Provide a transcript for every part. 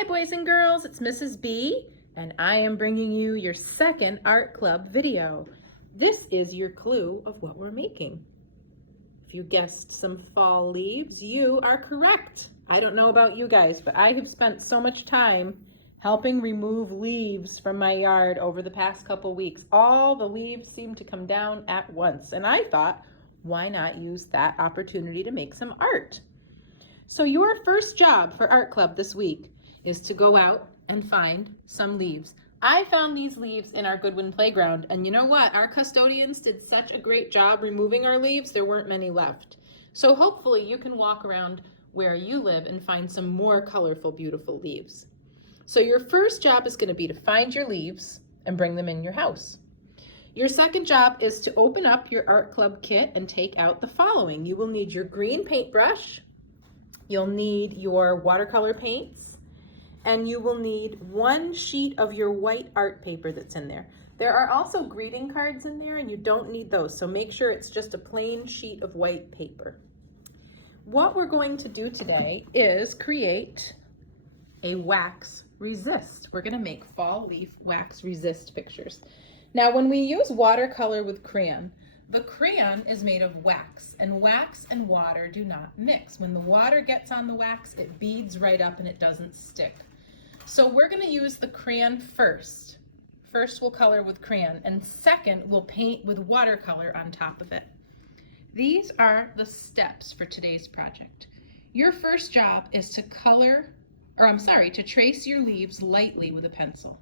Hi boys and girls, it's Mrs. B, and I am bringing you your second art club video. This is your clue of what we're making. If you guessed some fall leaves, you are correct. I don't know about you guys, but I have spent so much time helping remove leaves from my yard over the past couple weeks. All the leaves seem to come down at once, and I thought, why not use that opportunity to make some art? So your first job for art club this week is to go out and find some leaves. I found these leaves in our Goodwin playground, and you know what? Our custodians did such a great job removing our leaves, there weren't many left. So hopefully you can walk around where you live and find some more colorful, beautiful leaves. So your first job is going to be to find your leaves and bring them in your house. Your second job is to open up your art club kit and take out the following. You will need your green paintbrush, you'll need your watercolor paints, and you will need one sheet of your white art paper that's in there. There are also greeting cards in there, and you don't need those, so make sure it's just a plain sheet of white paper. What we're going to do today is create a wax resist. We're going to make fall leaf wax resist pictures. Now, when we use watercolor with crayon, the crayon is made of wax and water do not mix. When the water gets on the wax, it beads right up and it doesn't stick. So we're going to use the crayon first. First we'll color with crayon, and second we'll paint with watercolor on top of it. These are the steps for today's project. Your first job is to trace your leaves lightly with a pencil.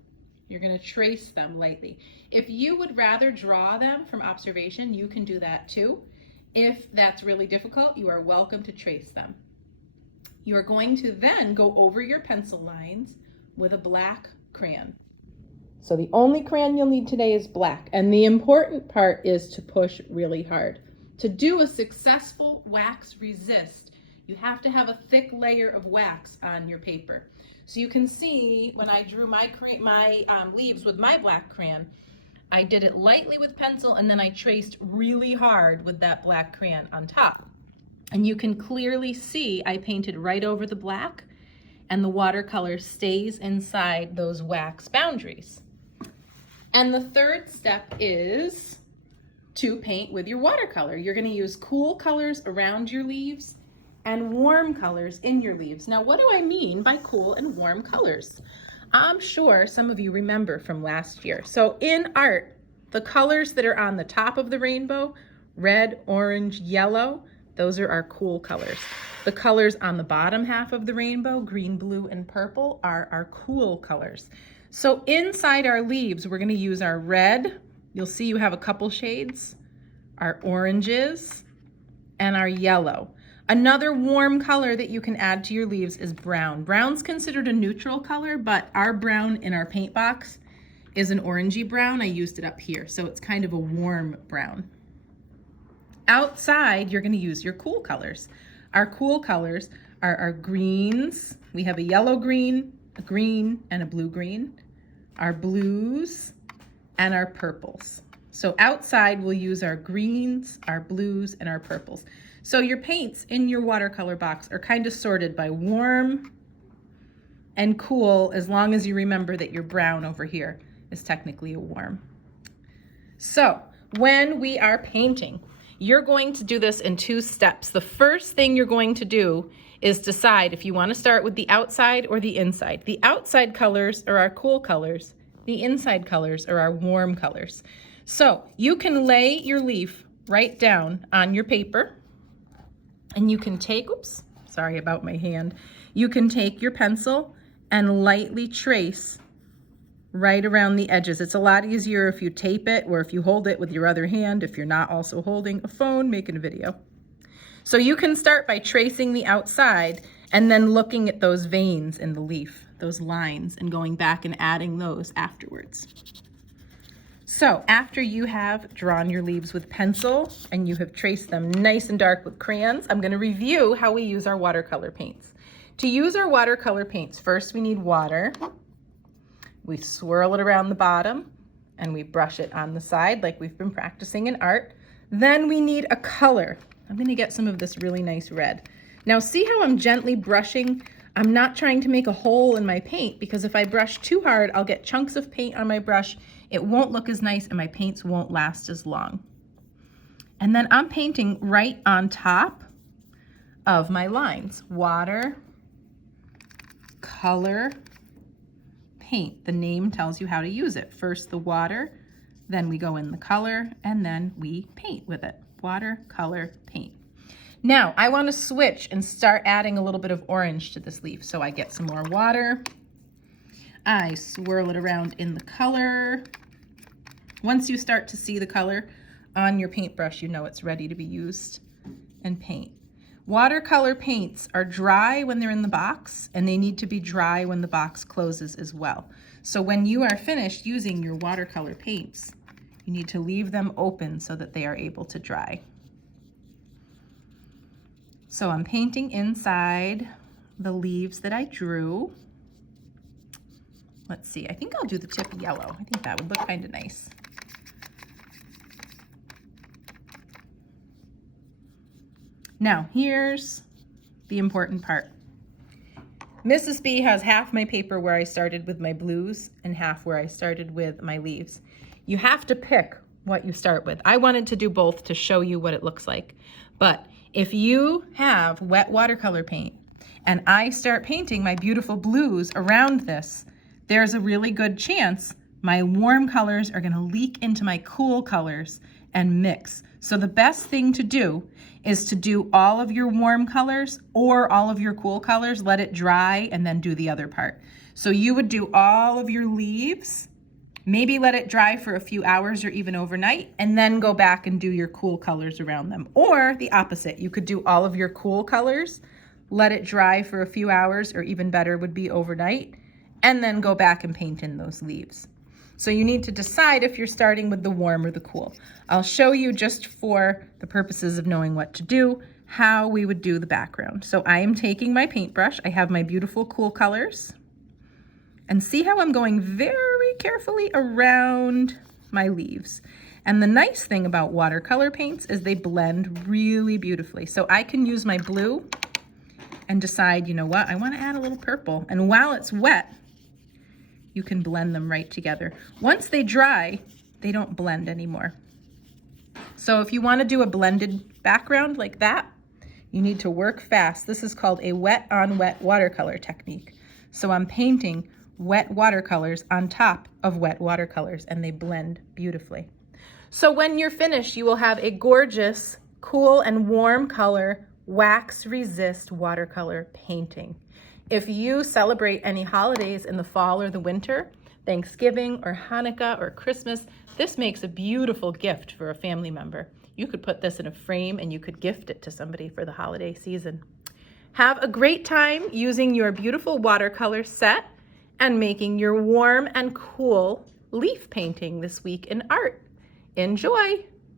You're going to trace them lightly. If you would rather draw them from observation, you can do that too. If that's really difficult, you are welcome to trace them. You are going to then go over your pencil lines with a black crayon. So the only crayon you'll need today is black, and the important part is to push really hard. To do a successful wax resist, you have to have a thick layer of wax on your paper. So you can see when I drew my leaves with my black crayon, I did it lightly with pencil and then I traced really hard with that black crayon on top. And you can clearly see I painted right over the black, and the watercolor stays inside those wax boundaries. And the third step is to paint with your watercolor. You're going to use cool colors around your leaves and warm colors in your leaves. Now, what do I mean by cool and warm colors? I'm sure some of you remember from last year. So in art, the colors that are on the top of the rainbow, red, orange, yellow, those are our cool colors. The colors on the bottom half of the rainbow, green, blue, and purple, are our cool colors. So inside our leaves, we're going to use our red. You'll see you have a couple shades, our oranges, and our yellow. Another warm color that you can add to your leaves is brown. Brown's considered a neutral color, but our brown in our paint box is an orangey brown. I used it up here, so it's kind of a warm brown. Outside, you're going to use your cool colors. Our cool colors are our greens. We have a yellow green, a green, and a blue green. Our blues and our purples. So outside, we'll use our greens, our blues, and our purples. So your paints in your watercolor box are kind of sorted by warm and cool, as long as you remember that your brown over here is technically a warm. So when we are painting, you're going to do this in two steps. The first thing you're going to do is decide if you want to start with the outside or the inside. The outside colors are our cool colors. The inside colors are our warm colors. So you can lay your leaf right down on your paper, and you can take, oops, sorry about my hand. You can take your pencil and lightly trace right around the edges. It's a lot easier if you tape it or if you hold it with your other hand, if you're not also holding a phone making a video. So you can start by tracing the outside and then looking at those veins in the leaf, those lines, and going back and adding those afterwards. So after you have drawn your leaves with pencil and you have traced them nice and dark with crayons, I'm going to review how we use our watercolor paints. To use our watercolor paints, first we need water. We swirl it around the bottom and we brush it on the side like we've been practicing in art. Then we need a color. I'm going to get some of this really nice red. Now see how I'm gently brushing I'm not trying to make a hole in my paint because if I brush too hard, I'll get chunks of paint on my brush. It won't look as nice and my paints won't last as long. And then I'm painting right on top of my lines. Water, color, paint. The name tells you how to use it. First the water, then we go in the color, and then we paint with it. Water, color, paint. Now I want to switch and start adding a little bit of orange to this leaf. So I get some more water. I swirl it around in the color. Once you start to see the color on your paintbrush, you know it's ready to be used and paint. Watercolor paints are dry when they're in the box, and they need to be dry when the box closes as well. So when you are finished using your watercolor paints, you need to leave them open so that they are able to dry. So I'm painting inside the leaves that I drew. Let's see, I think I'll do the tip yellow. I think that would look kind of nice. Now, here's the important part. Mrs. B has half my paper where I started with my blues and half where I started with my leaves. You have to pick what you start with. I wanted to do both to show you what it looks like. But if you have wet watercolor paint and I start painting my beautiful blues around this, there's a really good chance my warm colors are gonna leak into my cool colors and mix. So the best thing to do is to do all of your warm colors or all of your cool colors, let it dry, and then do the other part. So you would do all of your leaves, maybe let it dry for a few hours or even overnight, and then go back and do your cool colors around them. Or the opposite, you could do all of your cool colors, let it dry for a few hours, or even better would be overnight, and then go back and paint in those leaves. So you need to decide if you're starting with the warm or the cool. I'll show you, just for the purposes of knowing what to do, how we would do the background. So I am taking my paintbrush, I have my beautiful cool colors, and see how I'm going very carefully around my leaves. And the nice thing about watercolor paints is they blend really beautifully. So I can use my blue and decide, you know what, I want to add a little purple. And while it's wet, you can blend them right together. Once they dry, they don't blend anymore. So if you want to do a blended background like that, you need to work fast. This is called a wet on wet watercolor technique. So I'm painting wet watercolors on top of wet watercolors, and they blend beautifully. So when you're finished, you will have a gorgeous, cool and warm color, wax resist watercolor painting. If you celebrate any holidays in the fall or the winter, Thanksgiving or Hanukkah or Christmas, this makes a beautiful gift for a family member. You could put this in a frame and you could gift it to somebody for the holiday season. Have a great time using your beautiful watercolor set and making your warm and cool leaf painting this week in art. Enjoy!